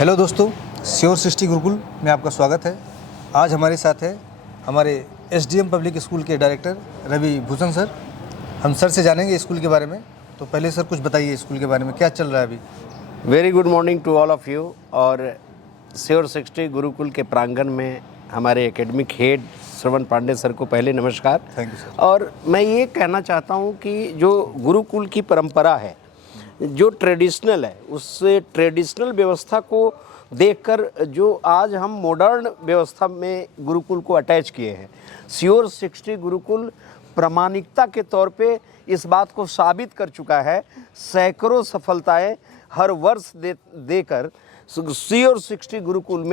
Hello दोस्तों, sure Srishti Gurukul में आपका स्वागत है। आज हमारे साथ है हमारे एसडीएम पब्लिक स्कूल के डायरेक्टर रवि भूषण सर। हम सर से जानेंगे स्कूल के बारे में। तो पहले सर कुछ बताइए स्कूल के बारे में, क्या चल रहा है अभी। Very good morning to all of you. और श्योर सृष्टि गुरुकुल के प्रांगण में हमारे academic head Shravan Pandey sir को पहले नमस्कार। Thank you sir. और मैं ये कहना चाहता हूँ कि जो गुरुकुल की परंपरा है, जो ट्रेडिशनल है, उस ट्रेडिशनल व्यवस्था को देखकर जो आज हम मॉडर्न व्यवस्था में गुरुकुल को अटैच किए हैं, श्योर सृष्टि गुरुकुल प्रामाणिकता के तौर पे इस बात को साबित कर चुका है। सैकड़ों सफलताएं हर वर्ष देकर श्योर सृष्टि गुरुकुल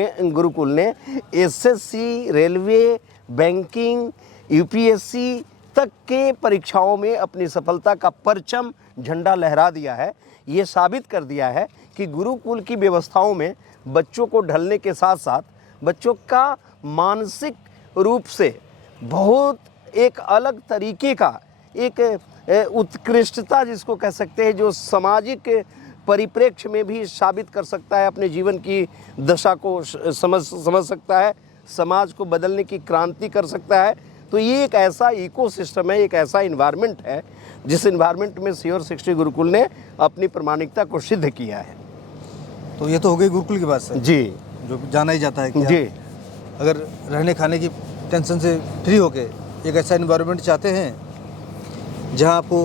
ने एसएससी, रेलवे, बैंकिंग, यूपीएससी तक के परीक्षाओं में अपनी सफलता का परचम झंडा लहरा दिया है। ये साबित कर दिया है कि गुरुकुल की व्यवस्थाओं में बच्चों को ढलने के साथ साथ बच्चों का मानसिक रूप से बहुत एक अलग तरीके का एक उत्कृष्टता जिसको कह सकते हैं, जो सामाजिक परिप्रेक्ष्य में भी साबित कर सकता है, अपने जीवन की दशा को समझ सकता है, समाज को बदलने की क्रांति कर सकता है। तो ये एक ऐसा इकोसिस्टम है, एक ऐसा इन्वायरमेंट है जिस इन्वायरमेंट में श्योर सृष्टि गुरुकुल ने अपनी प्रामाणिकता को सिद्ध किया है। तो ये तो हो गई गुरुकुल की बात सर, जी, जो जाना ही जाता है कि जी, अगर रहने खाने की टेंशन से फ्री होके एक ऐसा इन्वायरमेंट चाहते हैं जहाँ आपको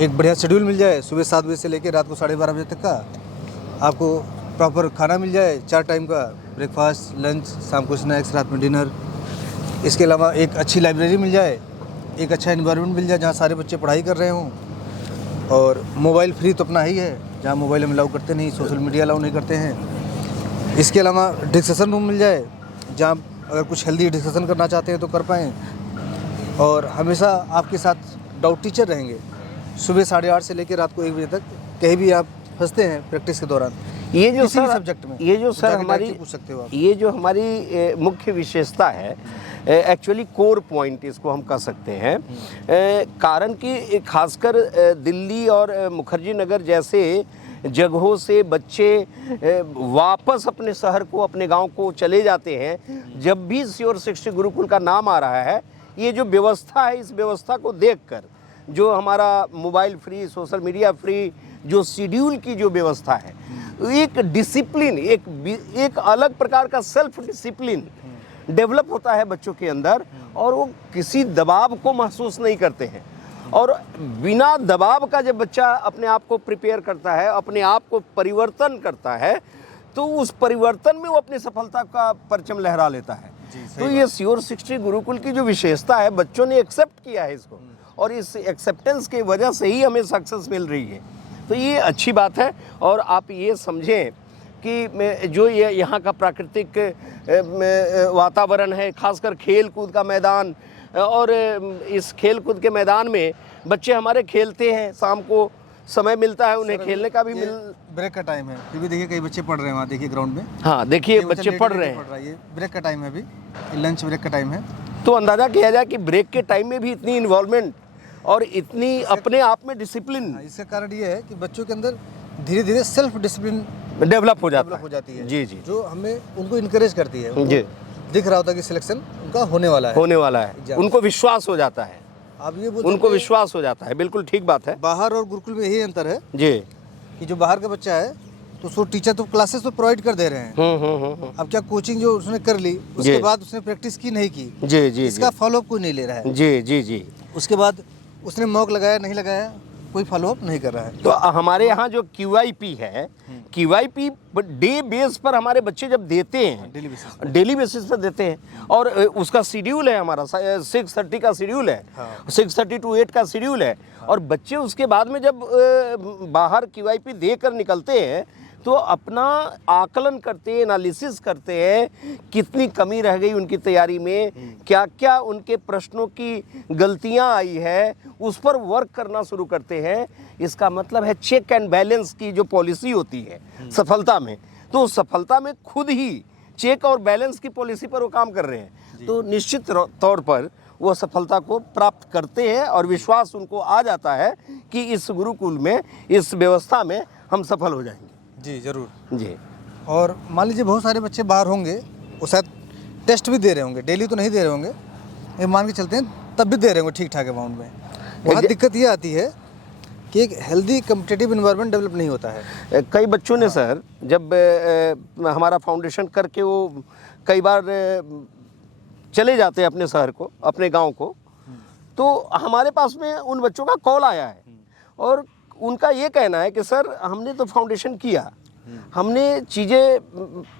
एक बढ़िया शेड्यूल मिल जाए, सुबह 7 बजे से लेकर रात को 12:30 बजे तक का आपको प्रॉपर खाना मिल जाए, 4 टाइम का ब्रेकफास्ट, लंच, शाम को स्नैक्स, रात में डिनर। इसके अलावा एक अच्छी लाइब्रेरी मिल जाए, एक अच्छा इन्वायरमेंट मिल जाए जहाँ सारे बच्चे पढ़ाई कर रहे हों, और मोबाइल फ्री तो अपना ही है, जहाँ मोबाइल हम अलाउ करते नहीं, सोशल मीडिया अलाउ नहीं करते हैं। इसके अलावा डिस्कशन रूम मिल जाए जहाँ अगर कुछ हेल्दी डिस्कशन करना चाहते हैं तो कर पाएँ, और हमेशा आपके साथ डाउट टीचर रहेंगे। सुबह 8:30 से लेकर रात को 1 बजे तक कहीं भी आप फंसते हैं प्रैक्टिस के दौरान, ये जो सर सब्जेक्ट में, ये जो सर हमारी पूछ सकते हो आप। ये जो हमारी मुख्य विशेषता है, एक्चुअली कोर पॉइंट इसको हम कह सकते हैं। कारण कि खासकर दिल्ली और मुखर्जी नगर जैसे जगहों से बच्चे वापस अपने शहर को, अपने गांव को चले जाते हैं। जब भी श्योर सृष्टि गुरुकुल का नाम आ रहा है, ये जो व्यवस्था है, इस व्यवस्था को देखकर जो हमारा mobile free, social media free, जो शेड्यूल की जो व्यवस्था है, एक डिसिप्लिन, एक अलग प्रकार का सेल्फ डिसिप्लिन डेवलप होता है बच्चों के अंदर, और वो किसी दबाव को महसूस नहीं करते हैं। और बिना दबाव का जब बच्चा अपने आप को प्रिपेयर करता है, अपने आप को परिवर्तन करता है, तो उस परिवर्तन में वो अपनी सफलता का परचम लहरा लेता है। तो ये श्योर सृष्टि गुरुकुल की जो विशेषता है, बच्चों ने एक्सेप्ट किया है इसको, और इस एक्सेप्टेंस की वजह से ही हमें सक्सेस मिल रही है। तो ये अच्छी बात है। और आप ये समझें कि जो ये यहाँ का प्राकृतिक वातावरण है, खासकर खेल कूद का मैदान, और इस खेल कूद के मैदान में बच्चे हमारे खेलते हैं, शाम को समय मिलता है उन्हें खेलने का भी ब्रेक का टाइम है, फिर भी देखिए कई बच्चे पढ़ रहे हैं वहाँ, देखिए ग्राउंड में। हाँ, देखिए बच्चे पढ़ रहे हैं। ये ब्रेक का टाइम है, अभी लंच ब्रेक का टाइम है। तो अंदाजा किया जाए कि ब्रेक के टाइम में भी इतनी इन्वॉल्वमेंट और इतनी अपने आप में डिसिप्लिन, इसका कारण ये है कि बच्चों के अंदर धीरे धीरे सेल्फ डिसिप्लिन डेवलप हो जाती है। जी जी, जो हमें उनको इनकरेज करती है। जी, दिख रहा होता है कि सिलेक्शन उनका होने वाला है, उनको विश्वास हो जाता है। आप ये उनको विश्वास हो जाता है, बिल्कुल ठीक बात है। बाहर और गुरुकुल में यही अंतर है जी, कि जो बाहर का बच्चा है तो उसको टीचर तो क्लासेस तो प्रोवाइड कर दे रहे हैं। अब क्या कोचिंग जो उसने कर ली, उसके बाद उसने प्रैक्टिस की नहीं की, जी जी, इसका फॉलोअप कोई नहीं ले रहा है। जी जी जी, उसके बाद उसने मॉक लगाया नहीं लगाया, कोई फॉलोअप नहीं कर रहा है। तो हमारे यहाँ जो QIP है, QIP डे बेस पर हमारे बच्चे जब देते हैं, डेली बेसिस पर देते हैं, और उसका शेड्यूल है हमारा 6:30 का शेड्यूल है, 6:30 to 8 का शेड्यूल है। और बच्चे उसके बाद में जब बाहर QIP देकर निकलते हैं तो अपना आकलन करते हैं, एनालिसिस करते हैं, कितनी कमी रह गई उनकी तैयारी में, क्या क्या उनके प्रश्नों की गलतियां आई है, उस पर वर्क करना शुरू करते हैं। इसका मतलब है चेक एंड बैलेंस की जो पॉलिसी होती है सफलता में, तो सफलता में खुद ही चेक और बैलेंस की पॉलिसी पर वो काम कर रहे हैं। तो निश्चित तौर पर वो सफलता को प्राप्त करते हैं और विश्वास उनको आ जाता है कि इस गुरुकुल में, इस व्यवस्था में हम सफल हो जाएंगे। जी ज़रूर। जी और मान लीजिए बहुत सारे बच्चे बाहर होंगे, वो शायद टेस्ट भी दे रहे होंगे, डेली तो नहीं दे रहे होंगे, ये मान के चलते हैं तब भी दे रहे होंगे ठीक ठाक अमाउंट में। वहाँ दिक्कत ये आती है कि एक हेल्दी कम्पिटिटिव इन्वायरमेंट डेवलप नहीं होता है। कई बच्चों ने सर जब हमारा फाउंडेशन करके वो कई बार चले जाते हैं अपने शहर को, अपने गांव को, तो हमारे पास में उन बच्चों का कॉल आया है और उनका ये कहना है कि सर हमने तो फाउंडेशन किया, हमने चीज़ें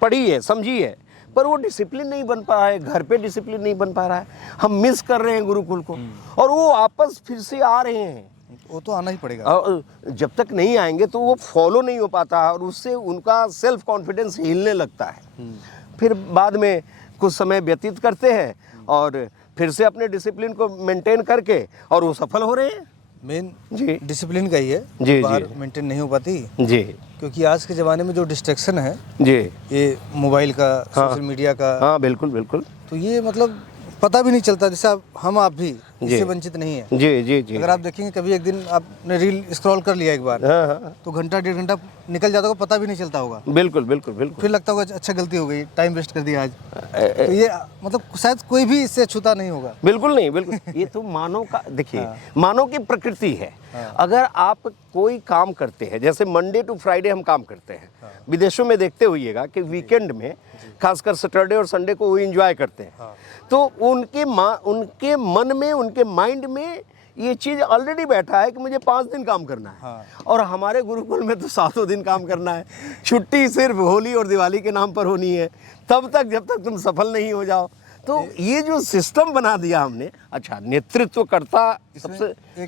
पढ़ी है, समझी है, पर वो डिसिप्लिन नहीं बन पा रहा है, घर पे डिसिप्लिन नहीं बन पा रहा है, हम मिस कर रहे हैं गुरुकुल को, और वो वापस फिर से आ रहे हैं। वो तो आना ही पड़ेगा। और जब तक नहीं आएंगे तो वो फॉलो नहीं हो पाता है और उससे उनका सेल्फ कॉन्फिडेंस हिलने लगता है। फिर बाद में कुछ समय व्यतीत करते हैं और फिर से अपने डिसिप्लिन को मेंटेन करके और वो सफल हो रहे हैं। मेन जी डिसिप्लिन का ही है, जी, बाहर जी। मेंटेन नहीं हो पाती, जी क्योंकि आज के ज़माने में जो डिस्ट्रैक्शन है, जी ये मोबाइल का, सोशल मीडिया का, हाँ बिल्कुल बिल्कुल। तो ये मतलब पता भी नहीं चलता। जैसे आप भी जी। इससे वंचित नहीं है। जी जी जी। अगर आप देखेंगे कभी एक दिन आपने रील स्क्रॉल कर लिया एक बार, हाँ हाँ तो घंटा 1.5 घंटा निकल जाता होगा, पता भी नहीं चलता होगा। बिल्कुल बिल्कुल बिल्कुल। फिर लगता होगा अच्छा गलती हो गई, टाइम वेस्ट कर दिया आज। तो ये मतलब शायद कोई भी इससे अछूता नहीं होगा। बिल्कुल नहीं, बिल्कुल। ये तो मानव का, देखिए मानव की प्रकृति है। अगर आप कोई काम करते हैं, जैसे मंडे टू फ्राइडे हम काम करते हैं, विदेशों में देखते होइएगा कि वीकेंड में खासकर सैटरडे और संडे को वो एंजॉय करते हैं, तो उनके मन में, उनके माइंड में ये चीज़ ऑलरेडी बैठा है कि मुझे 5 दिन काम करना है। और हमारे गुरुकुल में तो 7 दिन काम करना है। छुट्टी सिर्फ होली और दिवाली के नाम पर होनी है, तब तक जब तक तुम सफल नहीं हो जाओ। तो ये जो सिस्टम बना दिया हमने, अच्छा नेतृत्वकर्ता,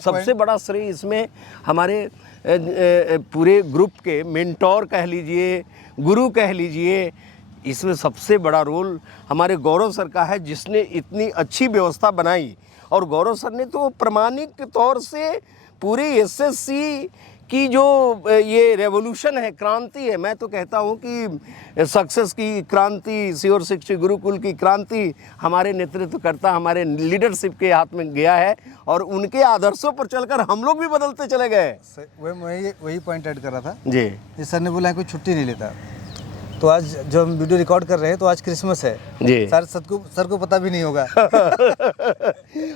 सबसे बड़ा श्रेय इसमें हमारे पूरे ग्रुप के मेंटोर कह लीजिए, गुरु कह लीजिए, इसमें सबसे बड़ा रोल हमारे गौरव सर का है, जिसने इतनी अच्छी व्यवस्था बनाई। और गौरव सर ने तो प्रमाणिक तौर से पूरी एसएससी की जो ये रेवोल्यूशन है, क्रांति है, मैं तो कहता हूँ कि सक्सेस की क्रांति, श्योर शिक्षा गुरुकुल की क्रांति हमारे नेतृत्वकर्ता, हमारे लीडरशिप के हाथ में गया है और उनके आदर्शों पर चलकर हम लोग भी बदलते चले गए। वही पॉइंट ऐड कर रहा था जी। ये सर ने बोला है कोई छुट्टी नहीं लेता, तो आज जो हम वीडियो रिकॉर्ड कर रहे हैं तो आज क्रिसमस है जी। सर को पता भी नहीं होगा।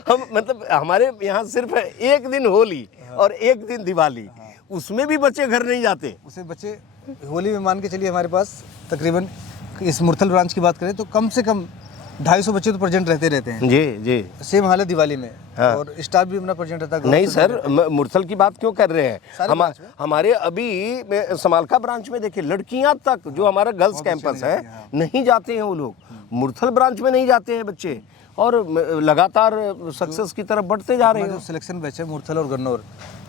हम मतलब हमारे यहाँ सिर्फ 1 दिन होली और 1 दिन दिवाली, उसमें भी बच्चे घर नहीं जाते। उसे बच्चे होली में मान के चलिए हमारे पास तकरीबन, इस मुरथल ब्रांच की बात करें तो कम से कम 250 बच्चे तो प्रेजेंट रहते हैं। जी जी। सेम हाल है दिवाली में। हाँ। और स्टाफ भी अपना प्रेजेंट रहता है। नहीं सर, मुरथल की बात क्यों कर रहे हैं? हमारे अभी समालखा ब्रांच में देखिए, लड़कियां तक जो हमारा गर्ल्स कैंपस है नहीं जाते हैं वो लोग, मुरथल ब्रांच में नहीं जाते हैं बच्चे, और लगातार सक्सेस की तरफ बढ़ते जा रहे हैं। जो सिलेक्शन बैच है मुरथल और गन्नौर,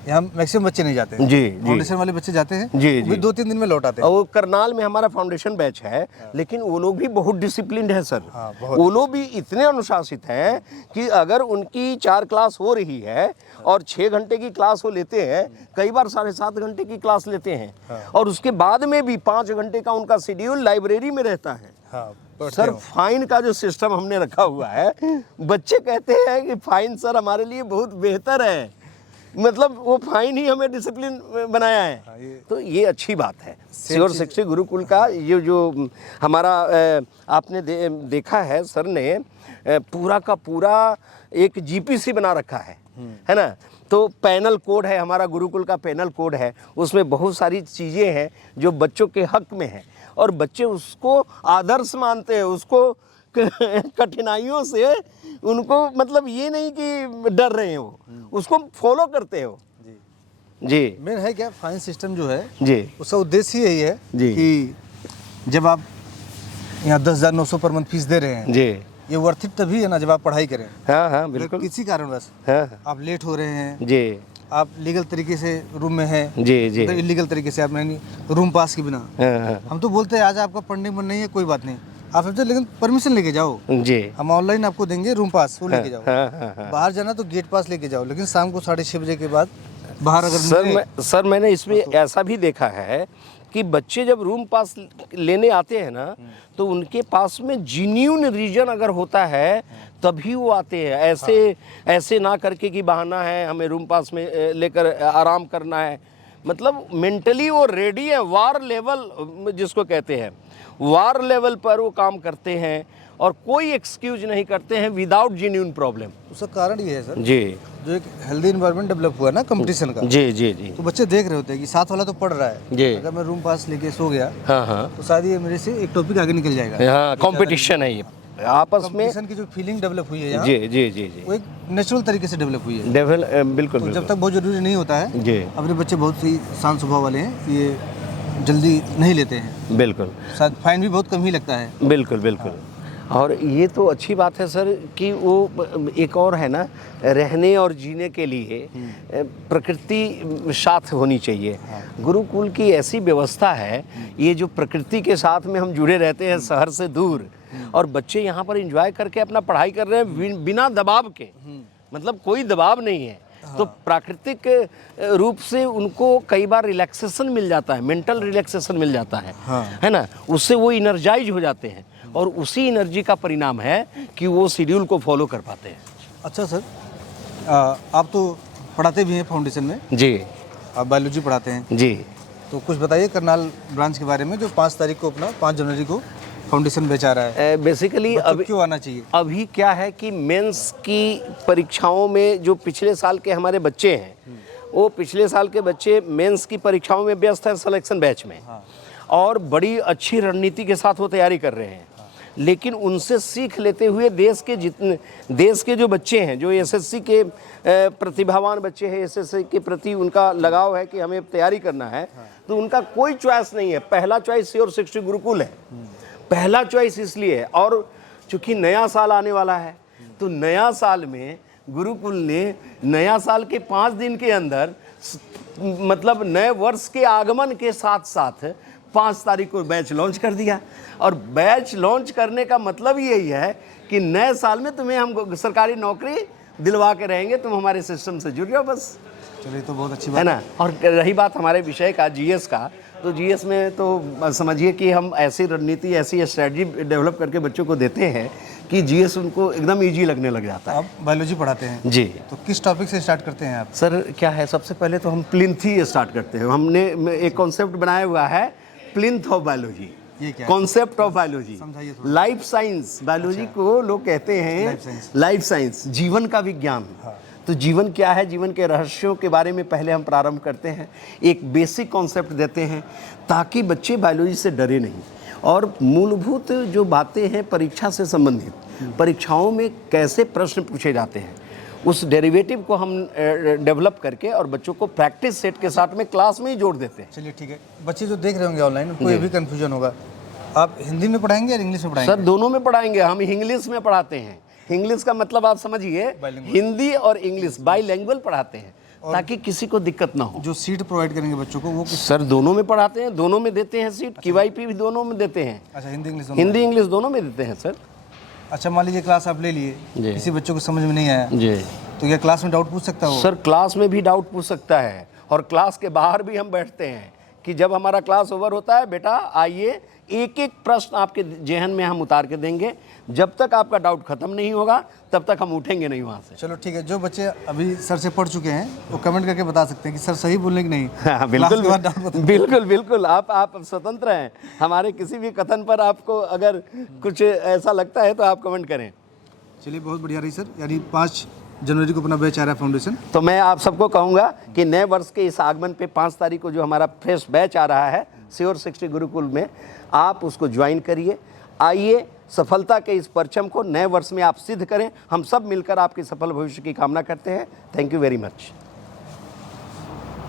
यहाँ मैक्सिमम बच्चे नहीं जाते हैं। जी जी। फाउंडेशन वाले बच्चे जाते हैं जी जी। 2-3 दिन में लौट आते हैं। और करनाल में हमारा फाउंडेशन बैच है, लेकिन वो लोग भी बहुत डिसिप्लिन्ड है सर। वो लोग भी इतने अनुशासित हैं कि अगर उनकी 4 क्लास हो रही है और 6 घंटे की क्लास वो लेते हैं, कई बार 7.5 घंटे की क्लास लेते हैं, और उसके बाद में भी 5 घंटे का उनका शेड्यूल लाइब्रेरी में रहता है। सर फाइन का जो सिस्टम हमने रखा हुआ है, बच्चे कहते हैं कि फाइन सर हमारे लिए बहुत बेहतर है, मतलब वो फाइन ही हमें डिसिप्लिन बनाया है। तो ये अच्छी बात है श्योर शिक्षा गुरुकुल का। ये जो हमारा आपने देखा है, सर ने पूरा का पूरा एक जीपीसी बना रखा है ना। तो पैनल कोड है, हमारा गुरुकुल का पैनल कोड है, उसमें बहुत सारी चीज़ें हैं जो बच्चों के हक में है, और बच्चे उसको आदर्श मानते हैं, उसको कठिनाइयों से उनको मतलब ये नहीं कि डर रहे हो, उसको फॉलो करते हो। जी मेन है क्या, फाइन सिस्टम जो है जी, उसका उद्देश्य यही है जी कि जब आप यहाँ 10,900 पर मंथ फीस दे रहे हैं जी, ये वर्थ इट तभी है ना जब आप पढ़ाई करें। हाँ हाँ बिल्कुल। किसी कारणवश आप लेट हो रहे हैं जी, आप लीगल तरीके से रूम में हैं, जी जी, मतलब इलीगल तरीके से आप नहीं, रूम पास के बिना। हम तो बोलते हैं आज आपका पढ़ने में मन नहीं है, कोई बात नहीं, आप सबसे लेकिन परमिशन लेके जाओ जी, हम ऑनलाइन आपको देंगे रूम पास, वो लेके जाओ। बाहर जाना तो गेट पास लेके जाओ, लेकिन शाम को 6:30 बजे के बाद बाहर अगर सर मैंने इसमें ऐसा भी देखा है कि बच्चे जब रूम पास लेने आते हैं ना, तो उनके पास में जेन्युइन रीजन अगर होता है तभी वो आते हैं। ऐसे ना करके कि बहाना है हमें रूम पास में लेकर आराम करना है, मतलब मेंटली वो रेडी है, वार लेवल जिसको कहते हैं, वार लेवल पर वो काम करते हैं और कोई एक्सक्यूज नहीं करते हैं विदाउट जेन्युइन प्रॉब्लम। उसका कारण ये है सर, जी जो एक हेल्दी इन्वायरमेंट डेवलप हुआ ना कंपटीशन का, जी जी जी तो बच्चे देख रहे होते हैं कि साथ वाला तो पढ़ रहा है, जी। अगर मैं रूम पास लेके सो गया हाँ हाँ तो शायद ये मेरे से एक टॉपिक आगे निकल जाएगा। हाँ, कंपटीशन है ये आपस में। कंपटीशन की जो फीलिंग डेवलप हुई है यहाँ, जी जी जी जी वो एक नेचुरल तरीके से डेवलप हुई है। बिल्कुल तो जब बिल्कुल तक बहुत जरूरी नहीं होता है, जी अपने बच्चे बहुत ही शांत स्वभाव वाले हैं, ये जल्दी नहीं लेते हैं, बिल्कुल शायद फाइन भी बहुत कम ही लगता है। बिल्कुल बिल्कुल। और ये तो अच्छी बात है सर कि वो एक और है ना, रहने और जीने के लिए प्रकृति साथ होनी चाहिए। गुरुकुल की ऐसी व्यवस्था है, ये जो प्रकृति के साथ में हम जुड़े रहते हैं शहर से दूर, और बच्चे यहाँ पर एंजॉय करके अपना पढ़ाई कर रहे हैं बिना दबाव के, मतलब कोई दबाव नहीं है। तो प्राकृतिक रूप से उनको कई बार रिलैक्सेशन मिल जाता है, मेंटल रिलैक्सेशन मिल जाता है ना, उससे वो इनर्जाइज हो जाते हैं और उसी एनर्जी का परिणाम है कि वो शेड्यूल को फॉलो कर पाते हैं। अच्छा सर, आप तो पढ़ाते भी हैं फाउंडेशन में, जी आप बायोलॉजी पढ़ाते हैं, जी। तो कुछ बताइए करनाल ब्रांच के बारे में, जो 5 तारीख को अपना 5 जनवरी को फाउंडेशन बैच आ रहा है। बेसिकली अभी क्यों आना चाहिए? अभी क्या है कि मेंस की परीक्षाओं में जो पिछले साल के हमारे बच्चे हैं, वो पिछले साल के बच्चे मेंस की परीक्षाओं में व्यस्त हैं सिलेक्शन बैच में, और बड़ी अच्छी रणनीति के साथ वो तैयारी कर रहे हैं। लेकिन उनसे सीख लेते हुए देश के जो बच्चे हैं, जो एसएससी के प्रतिभावान बच्चे हैं, एसएससी के प्रति उनका लगाव है कि हमें तैयारी करना है, तो उनका कोई चॉइस नहीं है। पहला चॉइस श्योर 60 गुरुकुल है, पहला चॉइस इसलिए है। और चूंकि नया साल आने वाला है, तो नया साल में गुरुकुल ने नया साल के 5 दिन के अंदर, मतलब नए वर्ष के आगमन के साथ साथ 5 तारीख को बैच लॉन्च कर दिया। और बैच लॉन्च करने का मतलब यही है कि नए साल में तुम्हें हम सरकारी नौकरी दिलवा के रहेंगे, तुम हमारे सिस्टम से जुड़ जाओ बस। चलिए, तो बहुत अच्छी बात है ना। और रही बात हमारे विषय का, जीएस का, तो जीएस में तो समझिए कि हम ऐसी रणनीति, ऐसी स्ट्रेटजी डेवलप करके बच्चों को देते हैं कि जीएस उनको एकदम ईजी लगने लग जाता है। आप बायोलॉजी पढ़ाते हैं जी, तो किस टॉपिक से स्टार्ट करते हैं आप? सर क्या है, सबसे पहले तो हम प्लिंथ ही स्टार्ट करते हैं। हमने एक कॉन्सेप्ट बनाया हुआ है, प्लिंथ ऑफ बायोलॉजी। ये क्या है? कॉन्सेप्ट ऑफ बायोलॉजी, समझाइए थोड़ा। Life science. बायोलॉजी को लोग कहते हैं लाइफ साइंस, जीवन का विज्ञान। तो जीवन क्या है, जीवन के रहस्यों के बारे में पहले हम प्रारंभ करते हैं, एक बेसिक कॉन्सेप्ट देते हैं ताकि बच्चे बायोलॉजी से डरे नहीं। और मूलभूत जो बातें हैं परीक्षा से संबंधित, परीक्षाओं में कैसे प्रश्न पूछे जाते हैं, उस डेरिवेटिव को हम डेवलप करके और बच्चों को प्रैक्टिस सेट के साथ में क्लास में ही जोड़ देते हैं। चलिए ठीक है। बच्चे जो देख रहे होंगे ऑनलाइन, उनको ये भी कन्फ्यूजन होगा, आप हिंदी में पढ़ाएंगे या इंग्लिश में पढ़ाएंगे? सर दोनों में पढ़ाएंगे, हम इंग्लिश में पढ़ाते हैं। इंग्लिश का मतलब आप समझिए, हिंदी और इंग्लिश बाइलैंग्वेज पढ़ाते हैं ताकि किसी को दिक्कत ना हो। जो सीट प्रोवाइड करेंगे बच्चों को, वो सर दोनों में पढ़ाते हैं, दोनों में देते हैं सीट। QYP भी दोनों में देते हैं। अच्छा, हिंदी इंग्लिश दोनों में देते हैं सर। अच्छा, मान लीजिए क्लास आप ले लिए, किसी बच्चों को समझ में नहीं आया जी, तो क्या क्लास में डाउट पूछ सकता हो? सर क्लास में भी डाउट पूछ सकता है, और क्लास के बाहर भी हम बैठते हैं कि जब हमारा क्लास ओवर होता है, बेटा आइए, एक एक प्रश्न आपके जेहन में हम उतार के देंगे। जब तक आपका डाउट खत्म नहीं होगा तब तक हम उठेंगे नहीं वहाँ से। चलो ठीक है। जो बच्चे अभी सर से पढ़ चुके हैं वो कमेंट करके बता सकते हैं कि सर सही बोलने की नहीं। हाँ, बिल्कुल बिल्कुल बिल्कुल, आप स्वतंत्र हैं। हमारे किसी भी कथन पर आपको अगर कुछ ऐसा लगता है तो आप कमेंट करें। चलिए, बहुत बढ़िया रही सर। यानी 5 जनवरी को अपना बैच आ रहा है फाउंडेशन। तो मैं आप सबको कहूँगा कि नए वर्ष के इस आगमन पे 5 तारीख को जो हमारा फ्रेश बैच आ रहा है श्योर 60 गुरुकुल में, आप उसको ज्वाइन करिए। आइए, सफलता के इस परचम को नए वर्ष में आप सिद्ध करें। हम सब मिलकर आपके सफल भविष्य की कामना करते हैं। Thank you very much.